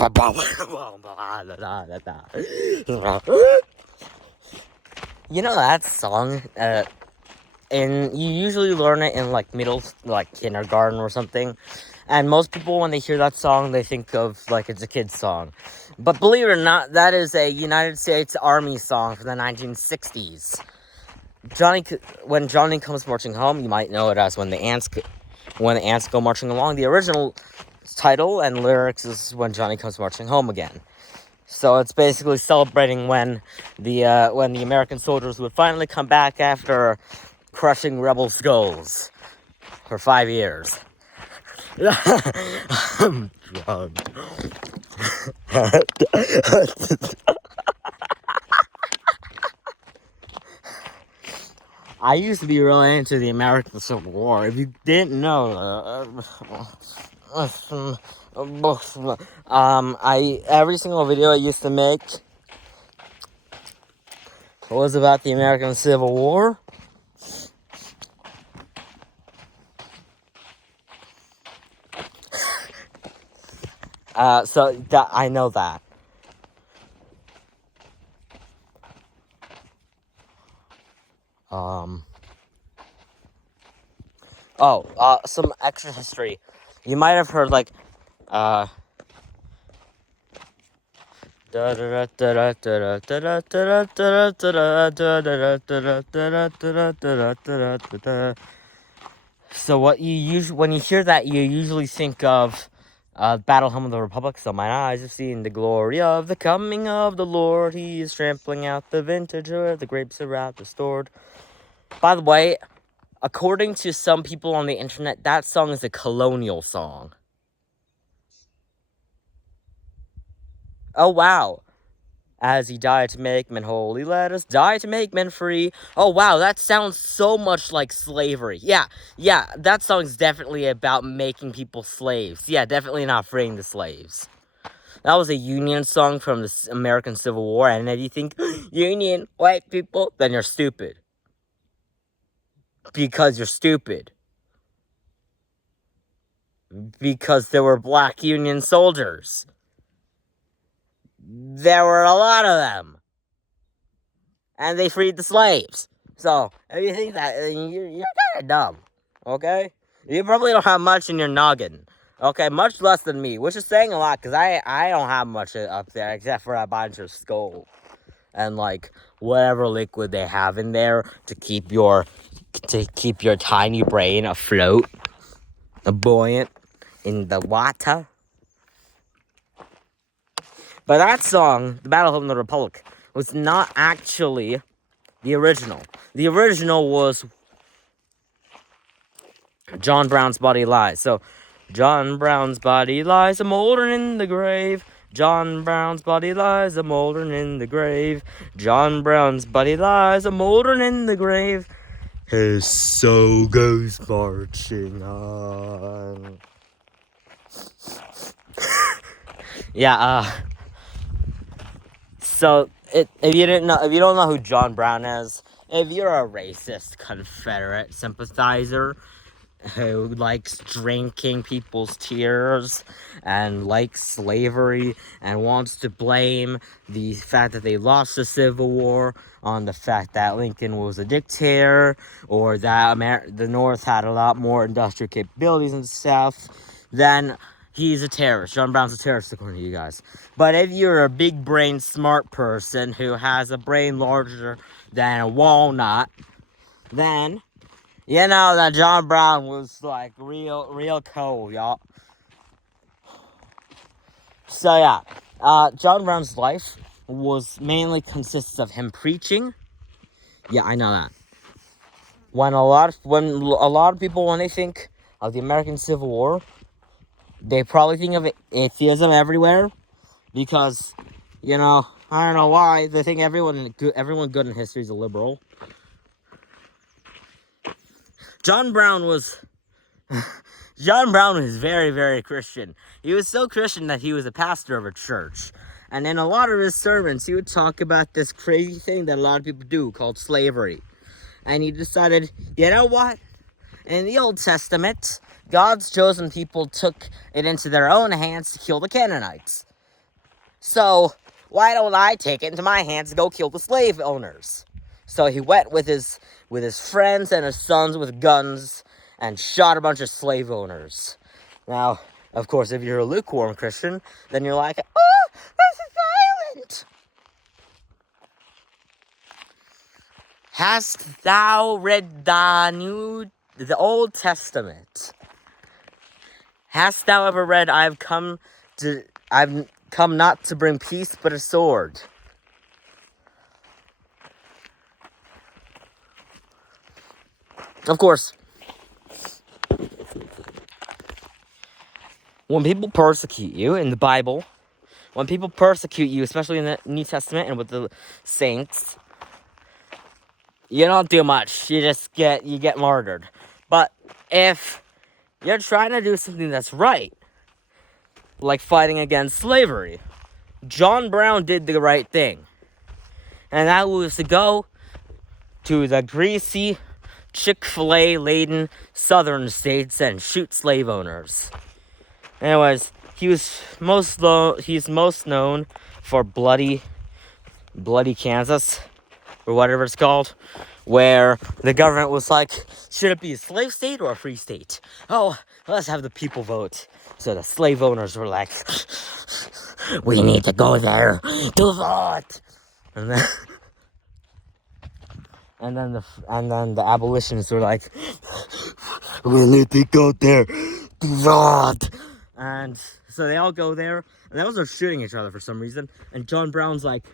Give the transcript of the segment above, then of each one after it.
You know that song, and you usually learn it in like kindergarten or something. And most people, when they hear that song, they think of like it's a kid's song. But believe it or not, that is a United States Army song from the 1960s. When Johnny comes marching home, you might know it as when the ants go marching along. The original title and lyrics is when Johnny comes marching home again. So it's basically celebrating when the American soldiers would finally come back after crushing rebel skulls for 5 years. I'm drunk. I used to be really into the American Civil War. If you didn't know, every single video I used to make was about the American Civil War. So that I know that. Some extra history. You might have heard like, So what you usually, when you hear that, you usually think of Battle Hymn of the Republic. So mine eyes have seen the glory of the coming of the Lord. He is trampling out the vintage where the grapes are out restored. By the way, according to some people on the internet, that song is a colonial song. Oh, wow. As he died to make men holy, let us die to make men free. Oh, wow, that sounds so much like slavery. Yeah, that song's definitely about making people slaves. Yeah, definitely not freeing the slaves. That was a Union song from the American Civil War, and if you think, Union, white people, then you're stupid. Because you're stupid. Because there were black Union soldiers. There were a lot of them. And they freed the slaves. So, if you think that, you're kind of dumb. Okay? You probably don't have much in your noggin. Okay? Much less than me. Which is saying a lot, because I don't have much up there, except for a bunch of skull. And, like, whatever liquid they have in there to keep your tiny brain afloat. Buoyant in the water. But that song, The Battle of the Republic, was not actually the original. The original was John Brown's Body Lies. So, John Brown's body lies a-mouldering in the grave. John Brown's body lies a-mouldering in the grave. John Brown's body lies a-mouldering in the grave. His soul goes marching on. So, if you don't know who John Brown is, if you're a racist Confederate sympathizer who likes drinking people's tears and likes slavery and wants to blame the fact that they lost the Civil War on the fact that Lincoln was a dictator, or that the North had a lot more industrial capabilities than the South, then he's a terrorist. John Brown's a terrorist, according to you guys. But if you're a big brain smart person who has a brain larger than a walnut, then you know that John Brown was like real cool, y'all. So yeah, John Brown's life was mainly consists of him preaching. Yeah, I know that. When a lot of people, when they think of the American Civil War, they probably think of atheism everywhere, because, you know, I don't know why they think everyone good in history is a liberal. John Brown was very, very Christian. He was so Christian that he was a pastor of a church. And in a lot of his sermons, he would talk about this crazy thing that a lot of people do called slavery. And he decided, you know what? In the Old Testament, God's chosen people took it into their own hands to kill the Canaanites. So, why don't I take it into my hands to go kill the slave owners? So he went with his friends and his sons with guns and shot a bunch of slave owners. Now, of course, if you're a lukewarm Christian, then you're like, oh, this is violent. Hast thou read the Old Testament? Hast thou ever read, I've come not to bring peace, but a sword? Of course, when people persecute you in the Bible, when people persecute you, especially in the New Testament and with the saints, you don't do much. You just get martyred. But if you're trying to do something that's right, like fighting against slavery, John Brown did the right thing. And that was to go to the greasy, Chick-fil-A laden southern states and shoot slave owners. Anyways, he's most known for bloody Kansas, or whatever it's called, where the government was like, should it be a slave state or a free state? Oh, let's have the people vote. So the slave owners were like, we need to go there to vote. And then the abolitionists were like, we need to go there to vote. And so they all go there, and they also shooting each other for some reason. And John Brown's like,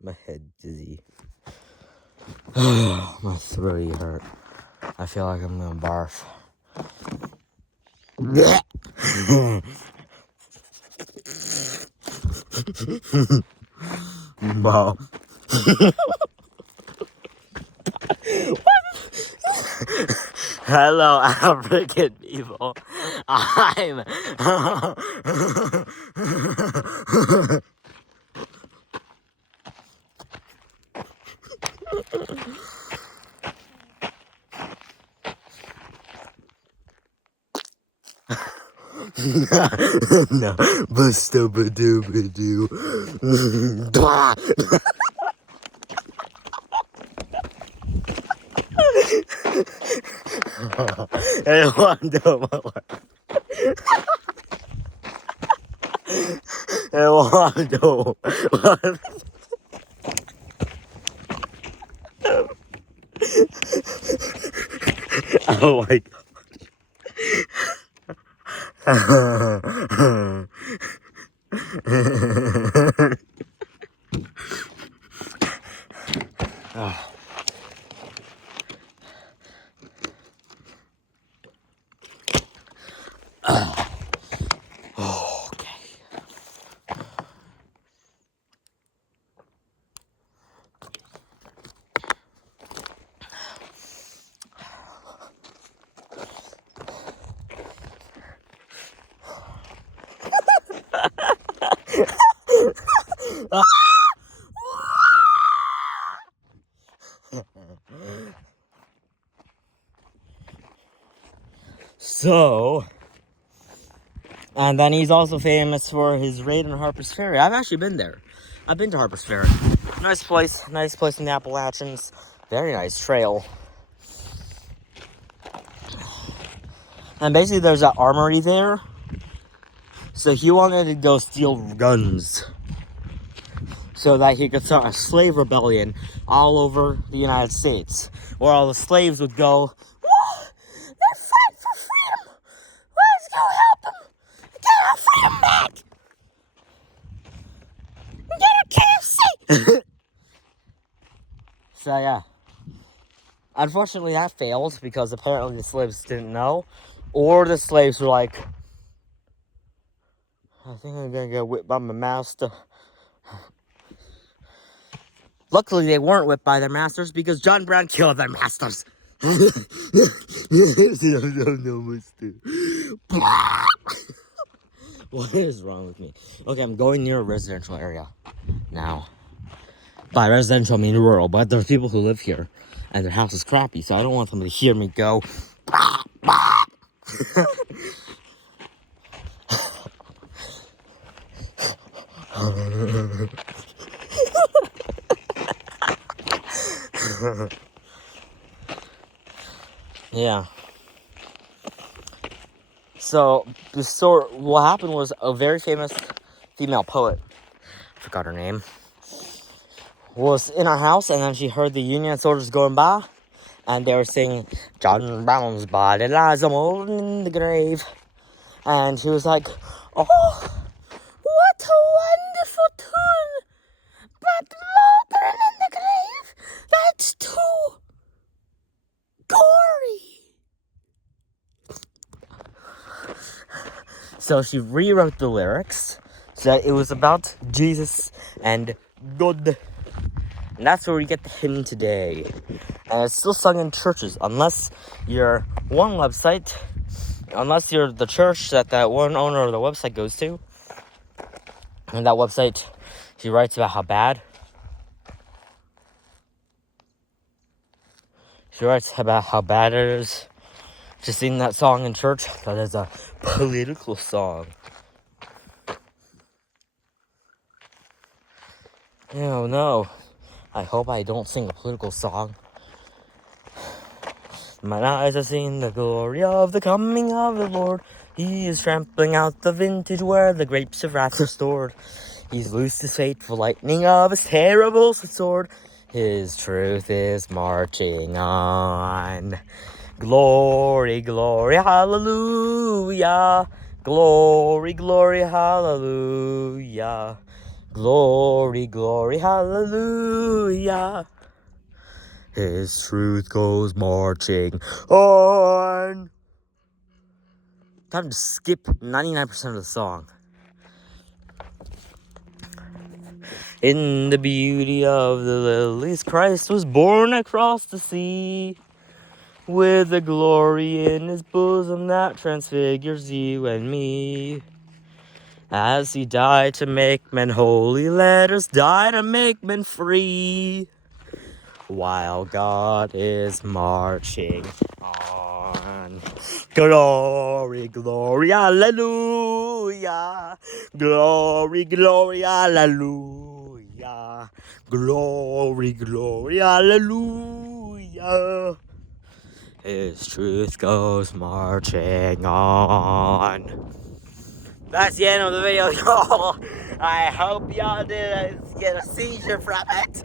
my head dizzy. My throat hurt. I feel like I'm gonna barf. Wow. Hello, African people. I'm. No, bustobadoo. I wonder oh my god. So, and then he's also famous for his raid on Harper's Ferry. I've actually been there. I've been to Harper's Ferry. Nice place in the Appalachians. Very nice trail. And basically there's that armory there. So he wanted to go steal guns so that he could start a slave rebellion all over the United States, where all the slaves would go, "Whoa, they're fighting for freedom. Let's go help them. Get our freedom back. Get our KFC." So yeah. Unfortunately, that failed because apparently the slaves didn't know, or the slaves were like, I think I'm gonna get whipped by my master. Luckily, they weren't whipped by their masters because John Brown killed their masters. What is wrong with me? Okay, I'm going near a residential area now. By residential, I mean rural, but there's people who live here, and their house is crappy, so I don't want them to hear me go. Yeah. So, what happened was a very famous female poet, I forgot her name, was in our house, and then she heard the Union soldiers going by, and they were singing, John Brown's body lies a moldering in the grave. And she was like, oh, what a wonderful tune, but moldering in the grave, that's too gory. So she rewrote the lyrics so that it was about Jesus and God. And that's where we get the hymn today. And it's still sung in churches, unless you're the church that one owner of the website goes to. And that website, she writes about how bad. She writes about how bad it is to sing that song in church. That is a political song. Oh no. I hope I don't sing a political song. My eyes have seen the glory of the coming of the Lord. He is trampling out the vintage where the grapes of wrath are stored. He's loosed his fateful lightning of his terrible sword. His truth is marching on. Glory, glory, hallelujah. Glory, glory, hallelujah. Glory, glory, hallelujah. His truth goes marching on. Time to skip 99% of the song. In the beauty of the lilies, Christ was born across the sea, with a glory in his bosom that transfigures you and me. As he died to make men holy, let us die to make men free, while God is marching on. Glory, glory, hallelujah. Glory, glory, hallelujah. Glory, glory, hallelujah. His truth goes marching on. That's the end of the video, y'all. I hope y'all didn't get a seizure from it.